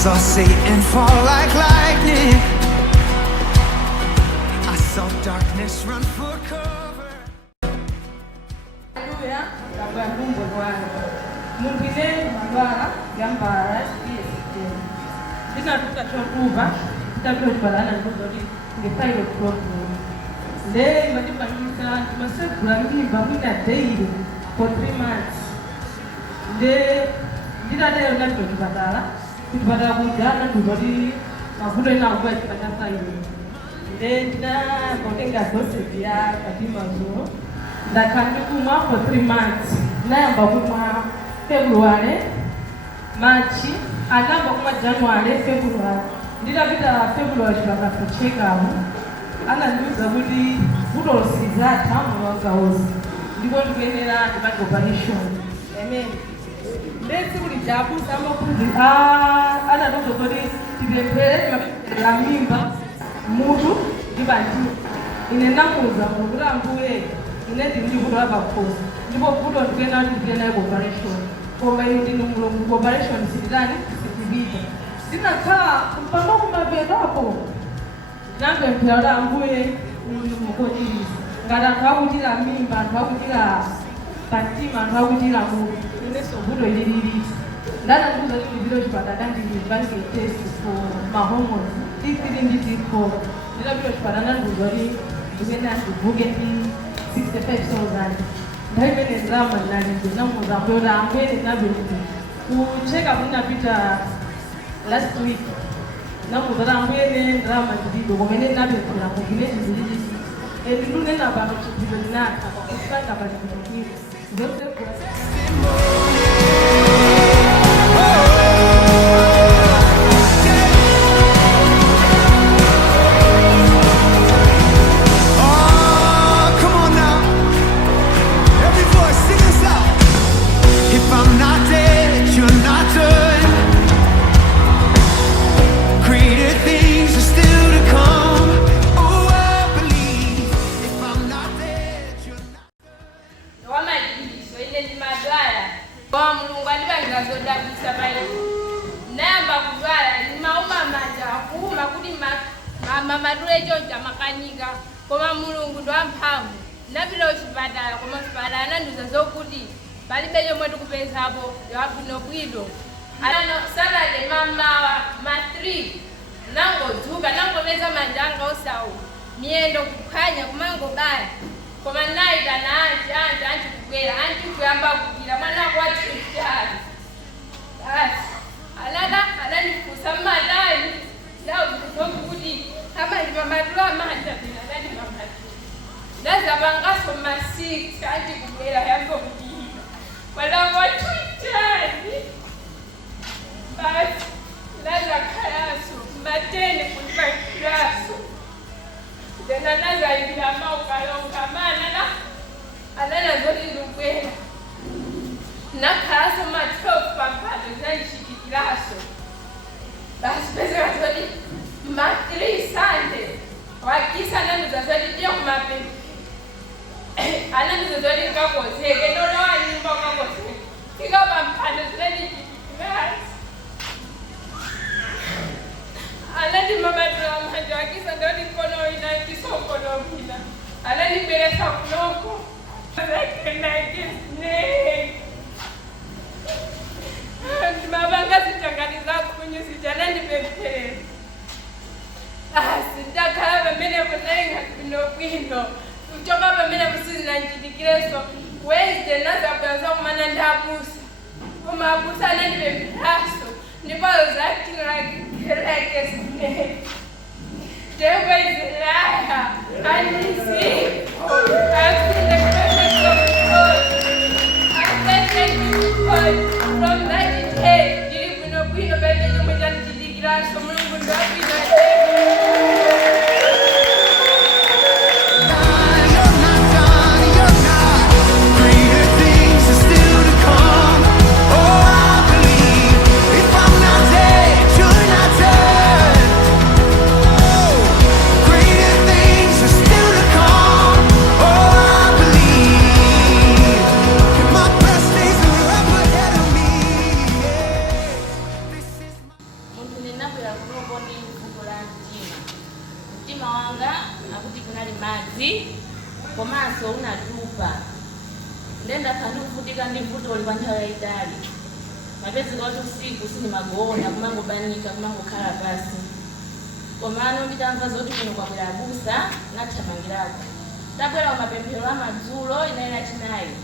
saw Satan fall like lightning. I saw darkness run for cover. Haleluya, kabla Mungu Bwana. Mumpine mabara gambara pia. Dina tutatokuva, tutatokubalana ngozori ngefailo problem. Le matipangisa masegurami bamina daily for 3 months. Le dina leo ndio kibadala. Kibadala kujana ngozori mafuta ina kwa kibadala hiyo. Le dina kotenga dose ya kadima zo. Ndakamikuma for 3 months. Namba kuma February, March, anamba kuma January, February. Ndikapita February chakafucheka anandiuza kuti kutosiza tamu wakaozi ndipo ndikuyenera ndipati operation. Amen. Ndesi kuti jabusa amakuti anatozo kuti tipemphere la mimba mutu ndibanti ine ndamuza kuti ambuye ine ndikutola pakhosi ndipo kuto ndikuyena kuti ndikuyenayo operation koma ine ndine mulungu operation sititani sitipita ndinakhala mpano kumapedapo ndinapemphera kuti ambuye mukochiriza ngati anthu akutira mimba anthu akutira patima anthu akutira mutu inenso kuto ilililisa ndanandiuza kuti ndipite chipatala ndilipange test for mahormones D3 ndi D4 ndinapita chipatala ndandiuza kuti ndikuyenda ndivuke ndi 65,000. Ndaimene drama nalinde namuza kuyola amene nabeliti kucheka munapita last week namuza amene drama ndido komene nabeliti nakugine ndililisi ndinunena pano chipilo ndinaka kusanga pa chipilo ndote kwa If I'm not dead, you're not done. Greater things are still to come. Oh, I believe. If I'm not dead, you're not done. Wama jibiso ile ni madwala. Kwa mulungu alibangira zoda kusabali. Namba kudwala ni mauma manja kuuma kuti mama tulejo jamakanyika. Koma mulungu ndo amphamvu. Nabilo chipatala koma chipatala nanduza zokuti balibeyo mwetu kupenzapo yabino bwido alano salale mama ma 3 nango dzuka nango meza manjanga osawu miendo kukhanya kumango baya koma naida na anti kubwera anti kuyamba kukira mwana kwa chitali basi alani kusamadai nao kuti kama ndi mama dula manja bila ndani mama ndaza bangaso masiki anti kubwera yambo kuti Walang wachitani. But laza kayaso matene kulibakilaso. Dena naza ibila maukalonga mana na alana zoli lubwela. Nakaso matop pampado zanchikilaso. Basi pesa zoli matri sande. Wakisa nanu za zoli dio kumapeni. Alani zozoli ngakoseke nolowa nyumba ngakoseke kikaba mphando zileni kikikimazi alani mamadula manje wakisa ndoli kono ina kisokono mina alani belesa kunoko zakenake snake mabanga zitanganiza kunyu sijalani pepere sindakhala pamene kunayenga kwino kuchoka pamene kusini na nchidikireso Wednesday nazabwaza kumana ndabusa koma abusa anandibe mphaso ndipo I was acting like a snake. Devil is a liar and he's evil. I've seen the presence of God. I said thank you God from that day. Dili kuno kwino bebe nyumba nchidikireso mulungu ndapina mtima wanga akuti kunali madzi komanso unatupa. Ndenda kandivutika ndi vuto oli pa nthawi yayitali. Mapezeka kuti usiku sindimagona kumangobanika kumangokhala pasi. Komano nditamva zoti kuno kwabwera abusa nathamangirako. Tabwera kumapemphero amadzulo inayi lachinayi.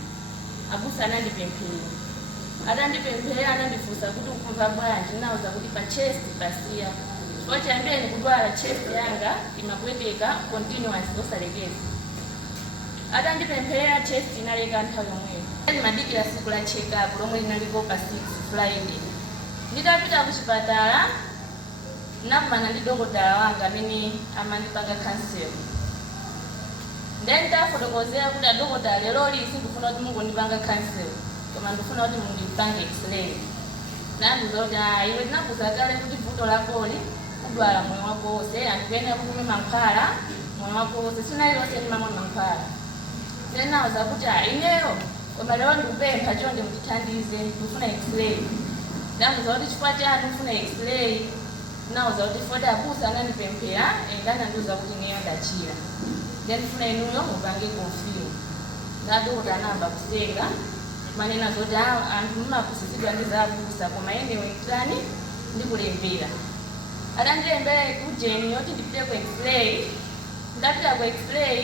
Abusa anandipemphera. Atandipemphera anandifunsa kuti ukumva bwanji, ndinawuza kuti pa chest pasiya. Chifukwa chiyambire ndikudwala chest yanga imapweteka continuous osalekeza. Atandipemphera chest inaleka nthawi yomweyo. Ndimadikira tsiku la check up lomwe linaliko pa 6 Friday. Nditapita ku chipatala nakumana ndi dokotala wanga amene amandipanga cancel. Nditafotokozera kuti adokotala lero sindikufuna kuti mungondipanga cancel, koma ndifuna kuti mundipange x-ray. Nandiuza kuti iwe ndinakuza kale kuti vuto lakoli kudwala moyo wako wonse, andikuyenera kumwa mankhwala moyo wako wonse, sinali lonse ndimamwa mankhwala. Ndinawuza kuti ineyo koma lero ndikupempha chonde mundithandize ndifuna x-ray. Ndambuza kuti chifukwa chani ndifuna x-ray. Ndinawuza kuti foda abusa anandipemphera anandiuza kuti ineyo ndachira. Ndifuna inuyo mupange confirm. Ndadokota anayamba kusenga manena zoti anthu mumapusitsidwa ndi za abusa koma inewe nditani ndikulembera. Atandilembera kujeni yoti ndipite ku x-ray. Ndapita ku x-ray,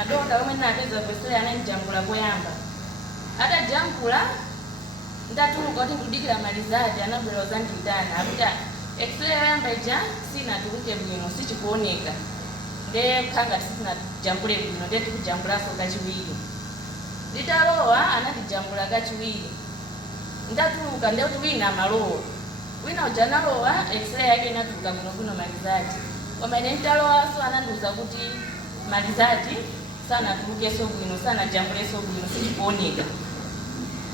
adokota lomwe ndinapeza ku x-ray anandijambula koyamba. Atajambula ndatuluka kuti ndikudikira malizati anabwera uzanditana akuti x-ray yoyamba ija sinatuluke bwino sichikuoneka. Khanga sitinajambule bwino tikujambulanso kachiwiri. Nditalowa anandijambula kachiwiri. Ndatuluka ndekuti wina amalowa. Wina uja analowa x-ray yake inatuluka bwino malizati. Koma ine nditalowanso anandiuza kuti malizati sanatulukenso bwino, sanajambulenso bwino sichikuoneka.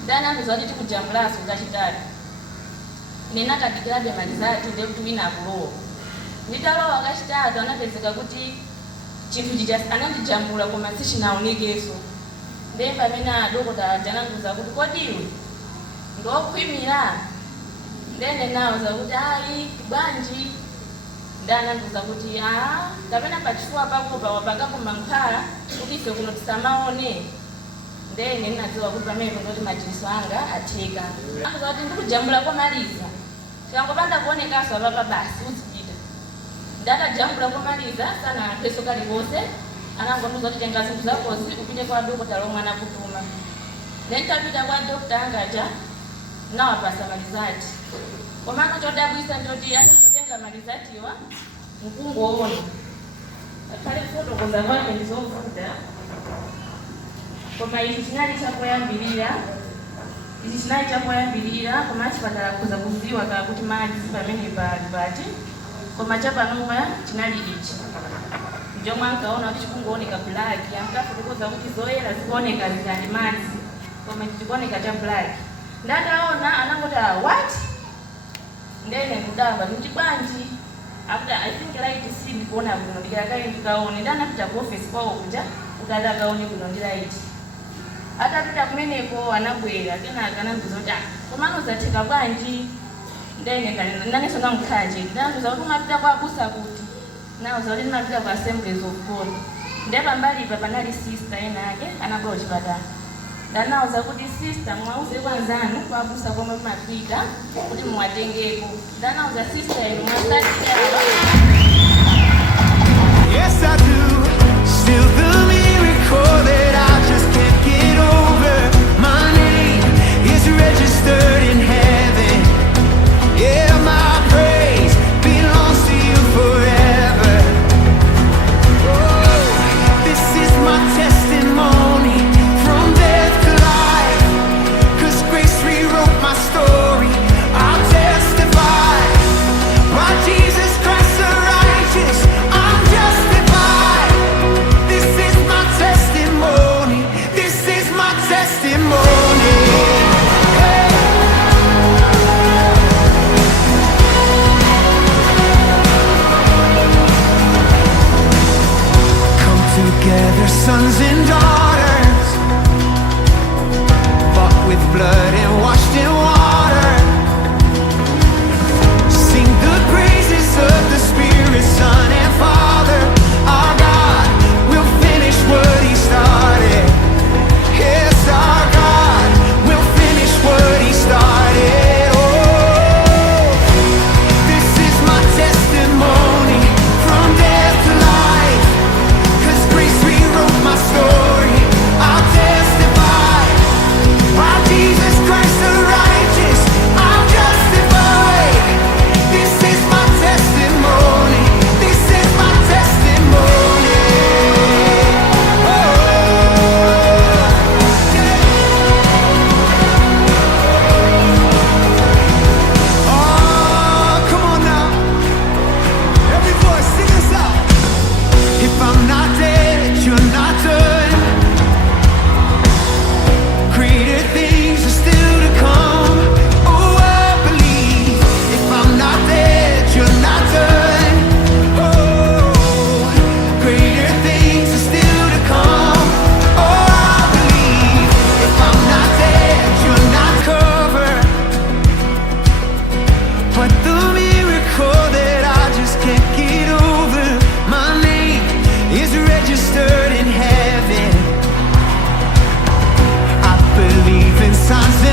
Ndanandiuza kuti tikujambulanso kachitatu. Ine nakadikirabe malizati ndekuti wina akulowa. Nditalowa kachitatu anapezeka kuti chinthu chija anandijambula koma sichinaonekenso. Ndemba amene adokota anandiuza kuti kodi iwe ndokhwimira. Ndene nawuza kuti ayi bwanji. Ndanandiuza kuti kapena pachifuwa pakopa wapangapo mankhwala kuti ife kuno tisamaone. Ndene ndinadziwa kuti pamene ndoti machiritso anga atheka. Andiuza kuti ndikujambula komaliza. Tikangopanda kuonekanso apapa basi uzipita. Ndatajambula komaliza sana peso kalikonse. Anangondiuza kuti tenga zinthu zakozi upite kwa dokota lomwe anakutuma. Nditapita kwa dokota angaja nawapasa malizati. Komano chodabwisa ndoti atangotenga malizatiwa nkungoona. Akhale kufotokoza kwake ndizovuta. Koma ichi chinali chapoyambirira koma chipatala kuza kuziwa kuti madzi pamene pati. Koma chapanopa chinali ichi. Njomwe ankaona kuti chikungooneka black, ankafotokoza kuti zoyera zikuoneka zikali madzi, koma chikuoneka cha black. Ndataona anangoti what? Ndene kudamba kuti bwanji. After I think light see ndikuona bwino ndikakaye ndikaone. Ndanapita ku office kwawo kuja kuti akaone bwino ndi light. Atapita kumeneko anabwera kenaka anandiuza kuti komano zatheka bwanji. Ndene kali ndaneso namkhaje. Ndandiuza kuti umapita kwa abusa kuti. Nawuza kuti ndinapita ku Assemblies of God. Ndepa mbalipa panali sister ena yake anabwera kuchipatala. Ndanawuza kuti sister mwauze kwanzanu kwa abusa komwe mumapita kuti muwatengeko. Ndanawuza sister inu mwasatira. Yes, I do. Still the miracle that I just can't get over. My name is registered in heaven. Yeah, my praise belongs to you forever. Oh, this is my testimony from death to life. 'Cause grace rewrote my story. I'll testify. By Jesus Christ the righteous, I'm justified. This is my testimony. This is my testimony. Hey. Come together, sons and daughters, bought with blood and washed in water. Sing the praises of the Spirit, Son and Father. Sometimes